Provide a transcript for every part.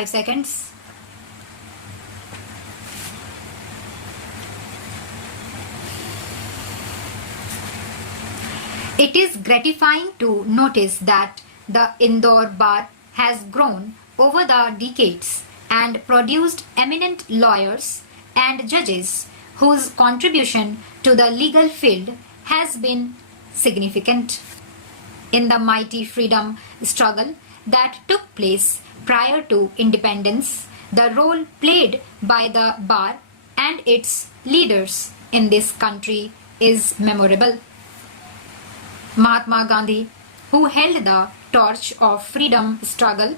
5 seconds. It is gratifying to notice that the Indore bar has grown over the decades and produced eminent lawyers and judges whose contribution to the legal field has been significant. In the mighty freedom struggle that took place prior to independence, the role played by the bar and its leaders in this country is memorable. Mahatma Gandhi, who held the torch of freedom struggle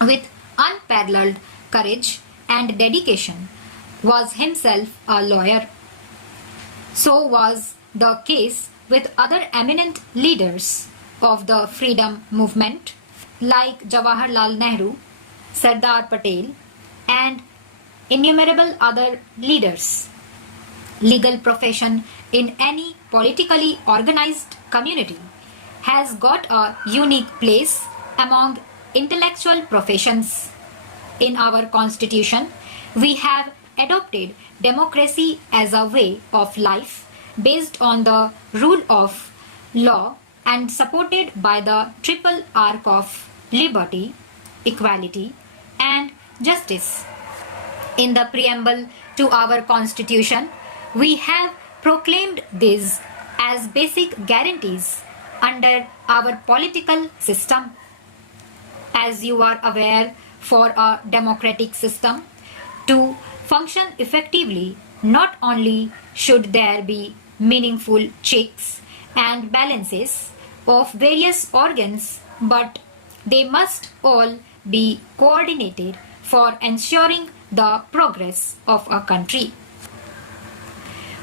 with unparalleled courage and dedication, was himself a lawyer. So was the case with other eminent leaders of the freedom movement like Jawaharlal Nehru, Sardar Patel, and innumerable other leaders. Legal profession in any politically organized community has got a unique place among intellectual professions. In our constitution, we have adopted democracy as a way of life based on the rule of law and supported by the triple arc of liberty, equality, and justice. In the preamble to our constitution, we have proclaimed these as basic guarantees under our political system. As you are aware, for a democratic system to function effectively, not only should there be meaningful checks and balances of various organs, but they must all be coordinated for ensuring the progress of a country.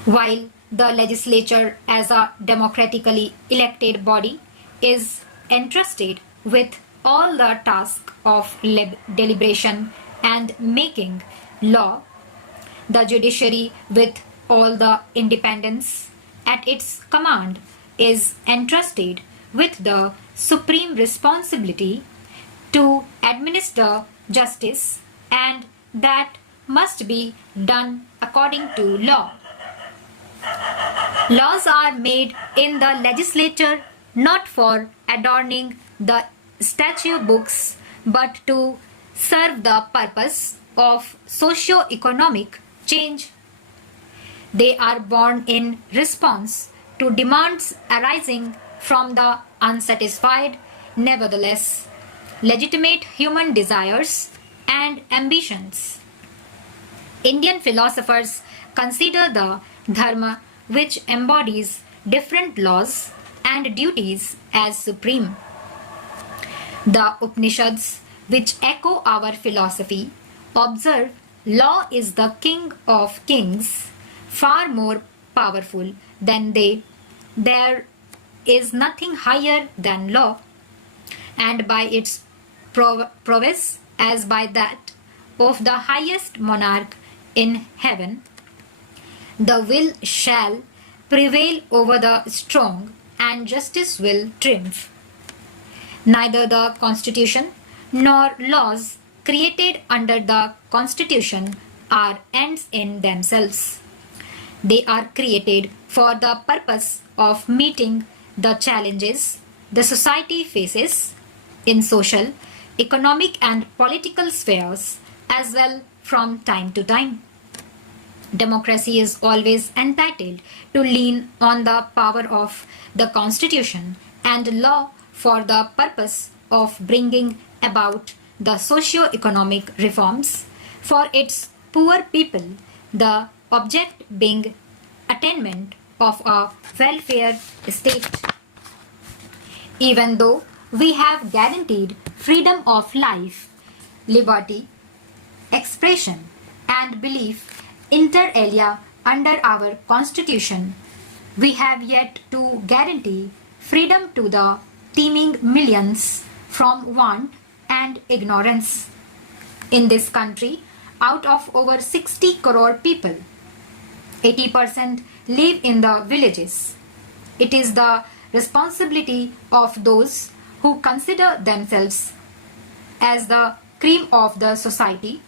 While the legislature as a democratically elected body is entrusted with all the task of deliberation and making law, the judiciary with all the independence at its command is entrusted with the supreme responsibility to administer justice, and that must be done according to law. Laws are made in the legislature not for adorning the statute books but to serve the purpose of socio-economic change. They are born in response to demands arising from the unsatisfied, nevertheless legitimate human desires and ambitions. Indian philosophers consider the dharma, which embodies different laws and duties, as supreme. The Upanishads, which echo our philosophy, observe law is the king of kings, far more powerful than they. There is nothing higher than law, and by its prowess as by that of the highest monarch in heaven, the will shall prevail over the strong and justice will triumph. Neither the Constitution nor laws created under the Constitution are ends in themselves. They are created for the purpose of meeting the challenges the society faces in social, economic and political spheres as well from time to time. Democracy is always entitled to lean on the power of the Constitution and law for the purpose of bringing about the socio-economic reforms for its poor people, the object being attainment of a welfare state. Even though we have guaranteed freedom of life, liberty, expression and belief inter alia under our Constitution, we have yet to guarantee freedom to the teeming millions from want and ignorance. In this country, out of over 60 crore people, 80% live in the villages. It is the responsibility of those who consider themselves as the cream of the society,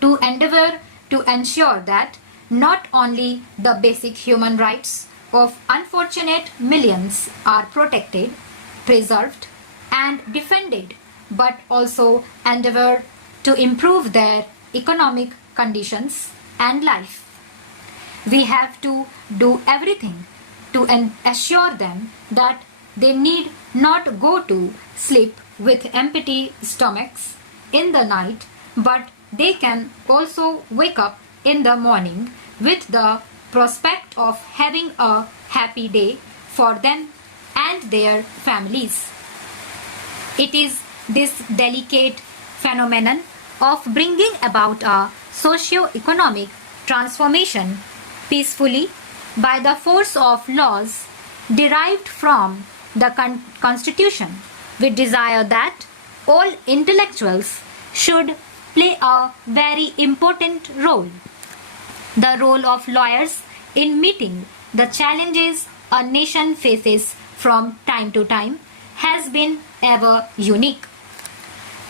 to endeavor to ensure that not only the basic human rights of unfortunate millions are protected, preserved, and defended, but also endeavor to improve their economic conditions and life. We have to do everything to assure them that they need not go to sleep with empty stomachs in the night, but they can also wake up in the morning with the prospect of having a happy day for them and their families. It is this delicate phenomenon of bringing about a socio-economic transformation peacefully by the force of laws derived from the Constitution. We desire that all intellectuals should play a very important role. The role of lawyers in meeting the challenges a nation faces from time to time has been ever unique.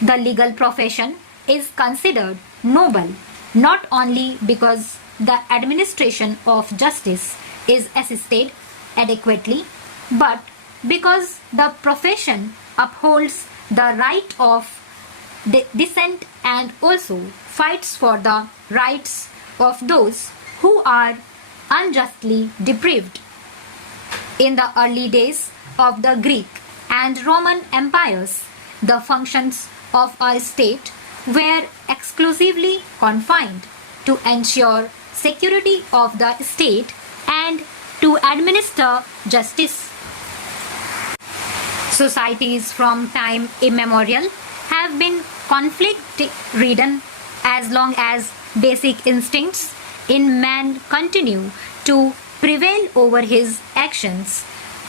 The legal profession is considered noble not only because the administration of justice is assisted adequately, but because the profession upholds the right of dissent and also fights for the rights of those who are unjustly deprived. In the early days of the Greek and Roman empires, the functions of a state were exclusively confined to ensure security of the state and to administer justice. Societies from time immemorial have been conflict-ridden as long as basic instincts in man continue to prevail over his actions.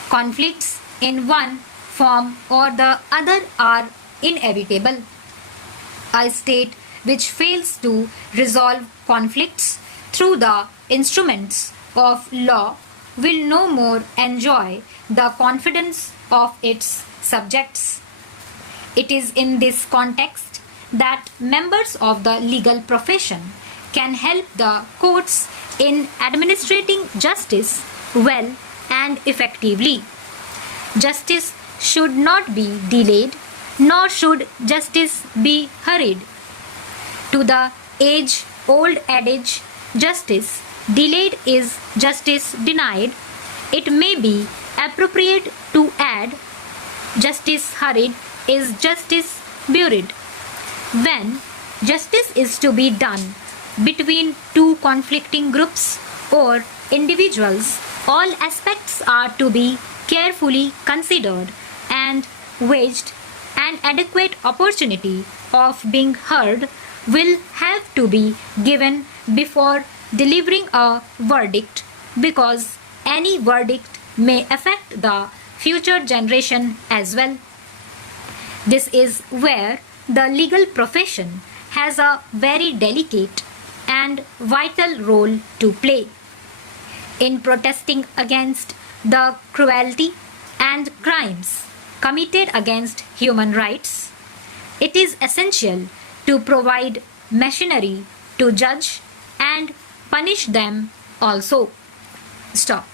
Conflicts in one form or the other are inevitable. A state which fails to resolve conflicts through the instruments of law will no more enjoy the confidence of its subjects. It is in this context that members of the legal profession can help the courts in administrating justice well and effectively. Justice should not be delayed, nor should justice be hurried. To the age-old adage, justice delayed is justice denied, it may be appropriate to add, justice hurried is justice buried. When justice is to be done between two conflicting groups or individuals, all aspects are to be carefully considered and waged. An adequate opportunity of being heard will have to be given before delivering a verdict, because any verdict may affect the future generation as well. This is where the legal profession has a very delicate and vital role to play. In protesting against the cruelty and crimes committed against human rights, it is essential to provide machinery to judge and punish them also. Stop.